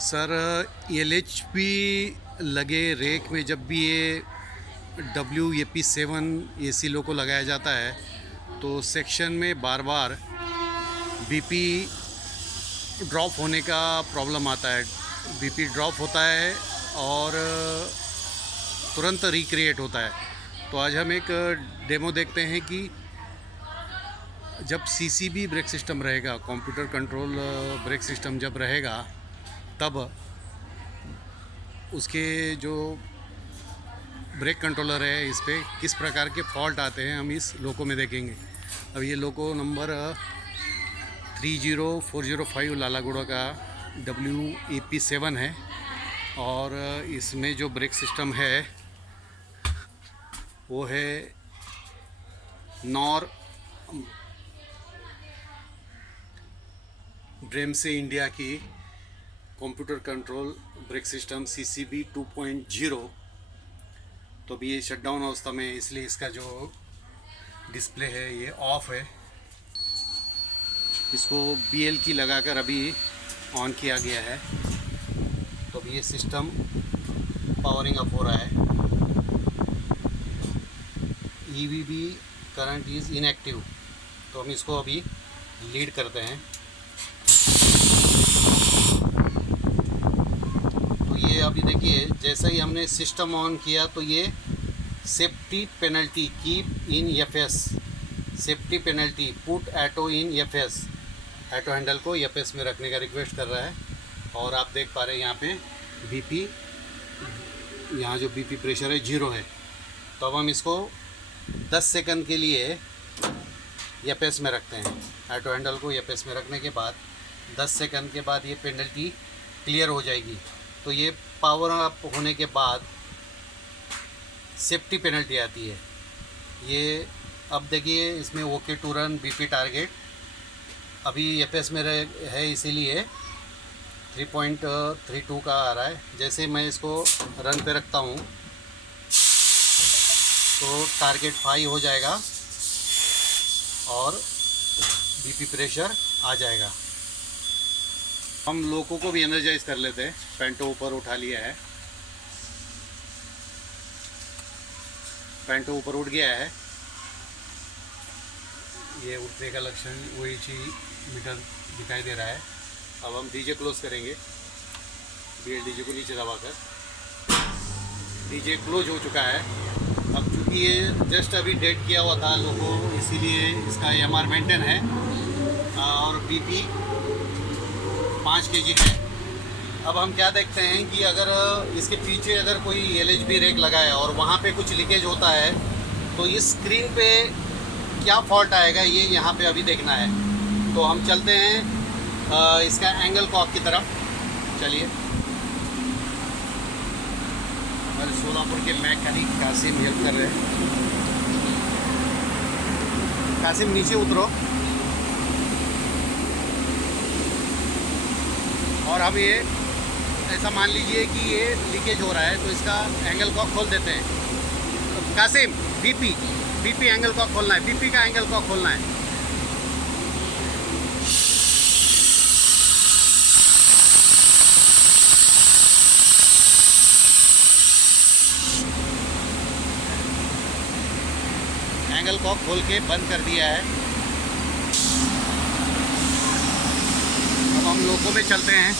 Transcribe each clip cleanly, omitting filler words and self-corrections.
Sir LHP लगे rake में जब भी ये WAP7 AC लो को लगाया जाता है तो सेक्शन में बार बार BP ड्रॉप होने का प्रॉब्लम आता है। BP ड्रॉप होता है और तुरंत रिक्रिएट होता है। तो आज हम एक डेमो देखते हैं कि जब CCB ब्रेक सिस्टम रहेगा, कंप्यूटर कंट्रोल ब्रेक सिस्टम जब रहेगा, तब उसके जो ब्रेक कंट्रोलर है इस पर किस प्रकार के फॉल्ट आते हैं हम इस लोको में देखेंगे। अब ये लोको नंबर 30405 लालागुड़ा का WAP7 है और इसमें जो ब्रेक सिस्टम है वो है नॉर ब्रेमसे इंडिया की computer control brake system CCB 2.0। तो अभी ये शटडाउन अवस्था में, इसलिए इसका जो डिस्प्ले है ये ऑफ है। इसको BL की लगाकर अभी ऑन किया गया है। तो अभी ये सिस्टम पावरिंग अप हो रहा है। EVB current is inactive. तो हम इसको अभी लीड करते हैं। ये अभी देखिए, जैसे ही हमने सिस्टम ऑन किया तो ये safety penalty keep in FS, safety penalty put auto in FS, auto handle को FS में रखने का रिक्वेस्ट कर रहा है। और आप देख पा रहे हैं यहाँ पे BP, यहाँ जो BP प्रेशर है 0 है। तो अब हम इसको 10 सेकंड के लिए FS में रखते हैं। ऑटो हैंडल को FS में रखने के बाद 10 सेकंड के बाद ये पेनल्टी क्लियर हो जाएगी। तो ये पावर अप होने के बाद सेफ्टी पेनल्टी आती है। ये अब देखिए, इसमें okay to run BP target अभी FS में है, इसीलिए 3.32 का आ रहा है। जैसे मैं इसको रन पे रखता हूँ तो टारगेट 5 हो जाएगा और BP प्रेशर आ जाएगा। हम लोको को भी एनर्जाइज कर लेते हैं। पेंटो ऊपर उठा लिया है, पेंटो ऊपर उठ गया है। ये उठने का लक्षण वही चीज मीटर दिखाई दे रहा है। अब हम DJ क्लोज करेंगे। DJ को नीचे दबाकर DJ क्लोज हो चुका है। अब चूँकि ये जस्ट अभी डेड किया हुआ था लोको, इसीलिए इसका MR मेंटेन है और BP 5 kg है। अब हम क्या देखते हैं कि अगर इसके पीछे अगर कोई LHB रेक लगा है और वहाँ पे कुछ लीकेज होता है तो इस स्क्रीन पे क्या फॉल्ट आएगा ये यहाँ पे अभी देखना है। तो हम चलते हैं इसका एंगल कॉक की तरफ। चलिए, हमारे सोलापुर के मैकेनिक कासिम हेल्प कर रहे हैं। कासिम नीचे उतरो। और अब ये ऐसा मान लीजिए कि ये लीकेज हो रहा है तो इसका एंगल कॉक खोल देते हैं। तो कासिम, BP एंगल कॉक खोलना है, BP का एंगल कॉक खोलना है। एंगल कॉक खोल के बंद कर दिया है। अब हम लोको में चलते हैं।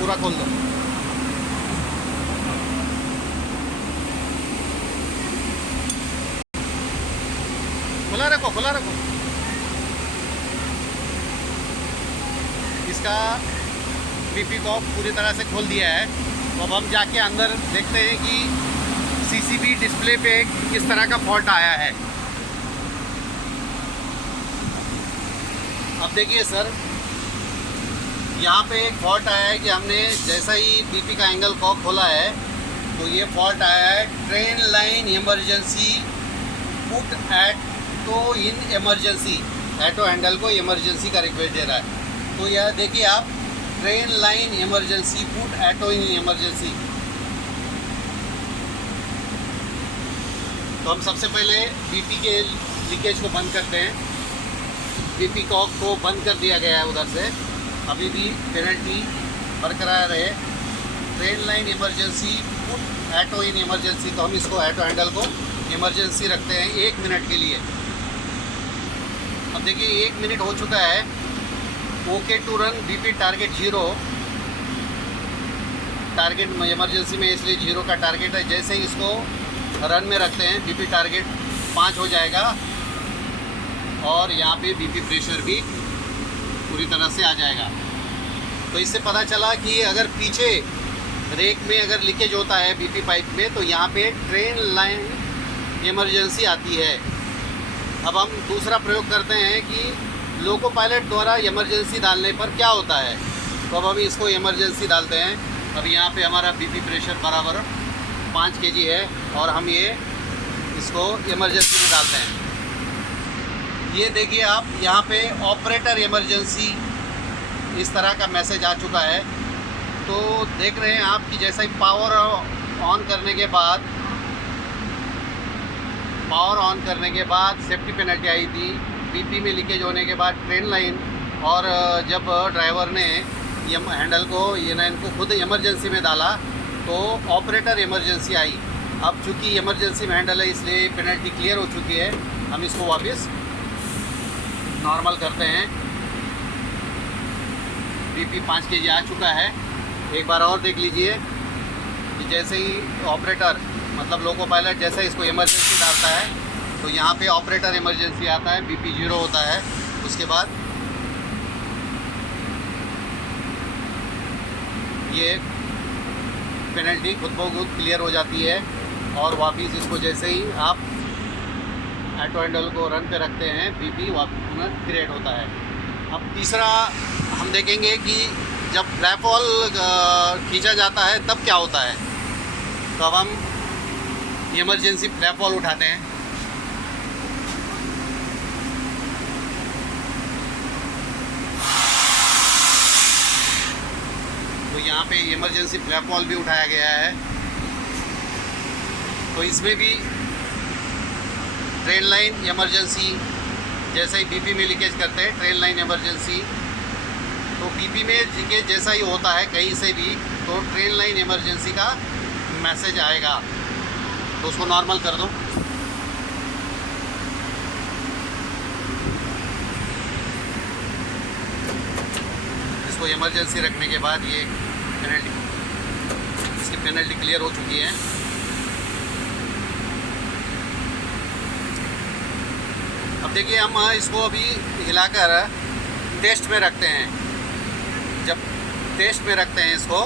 पूरा खोल दो। खुला रखो, खुला रखो। इसका BP को पूरी तरह से खोल दिया है। तो अब हम जाके अंदर देखते हैं कि CCB डिस्प्ले पे किस तरह का फॉल्ट आया है। अब देखिए सर, यहाँ पे एक फॉल्ट आया है कि हमने जैसा ही BP का एंगल कॉक खोला है तो ये फॉल्ट आया है, train line emergency put auto in emergency, auto handle को इमरजेंसी का रिक्वेस्ट दे रहा है। तो यह देखिए आप, train line emergency put auto in emergency. तो हम सबसे पहले BP के लीकेज को बंद करते हैं। बीपी कॉक को बंद कर दिया गया है उधर से, अभी भी पेनल्टी बरकरार है। Train line emergency put auto in emergency, तो हम इसको ऑटो हैंडल को इमरजेंसी रखते हैं 1 मिनट के लिए। अब देखिए 1 मिनट हो चुका है। Okay to run BP target 0, target emergency में इसलिए 0 का टारगेट है। जैसे ही इसको रन में रखते हैं बीपी टारगेट 5 हो जाएगा और यहाँ पे बीपी प्रेशर भी पूरी तरह से आ जाएगा। तो इससे पता चला कि अगर पीछे रेक में अगर लीकेज होता है बीपी पाइप में, तो यहाँ पे ट्रेन लाइन इमरजेंसी आती है। अब हम दूसरा प्रयोग करते हैं कि लोको पायलट द्वारा इमरजेंसी डालने पर क्या होता है। तो अब हम इसको इमरजेंसी डालते हैं। अब यहाँ पे हमारा बीपी प्रेशर बराबर 5 kg है और हम ये इसको इमरजेंसी में डालते हैं। ये देखिए आप यहाँ पे ऑपरेटर इमरजेंसी इस तरह का मैसेज आ चुका है। तो देख रहे हैं आप कि जैसा ही पावर ऑन करने के बाद सेफ्टी पेनल्टी आई थी। बीपी में लीकेज होने के बाद ट्रेन लाइन, और जब ड्राइवर ने हैंडल को इनको खुद इमरजेंसी में डाला तो ऑपरेटर इमरजेंसी आई। अब चूँकि इमरजेंसी में हैंडल है इसलिए पेनल्टी क्लियर हो चुकी है। हम इसको वापस नॉर्मल करते हैं। बीपी 5 kg आ चुका है। एक बार और देख लीजिए कि जैसे ही ऑपरेटर मतलब लोको पायलट जैसे इसको इमरजेंसी डालता है तो यहाँ पे ऑपरेटर इमरजेंसी आता है, बीपी 0 होता है। उसके बाद ये पेनल्टी खुद ब खुद क्लियर हो जाती है और वापस इसको जैसे ही आप ऑटो हैंडल को रन पे रखते हैं बीपी वापस पुनः क्रिएट होता है। अब तीसरा हम देखेंगे कि जब फ्लैप वॉल खींचा जाता है तब क्या होता है। तो अब हम इमरजेंसी फ्लैप वॉल उठाते हैं। तो यहाँ पे इमरजेंसी फ्लैप वॉल भी उठाया गया है। तो इसमें भी ट्रेन लाइन इमरजेंसी, जैसे ही बीपी में लीकेज करते हैं ट्रेन लाइन इमरजेंसी, तो बीपी में लीकेज जैसा ही होता है कहीं से भी तो ट्रेन लाइन इमरजेंसी का मैसेज आएगा। तो उसको नॉर्मल कर दो। इसको इमरजेंसी रखने के बाद ये इसकी पेनल्टी क्लियर हो चुकी है। अब देखिए हम इसको अभी हिलाकर टेस्ट में रखते हैं। जब टेस्ट में रखते हैं इसको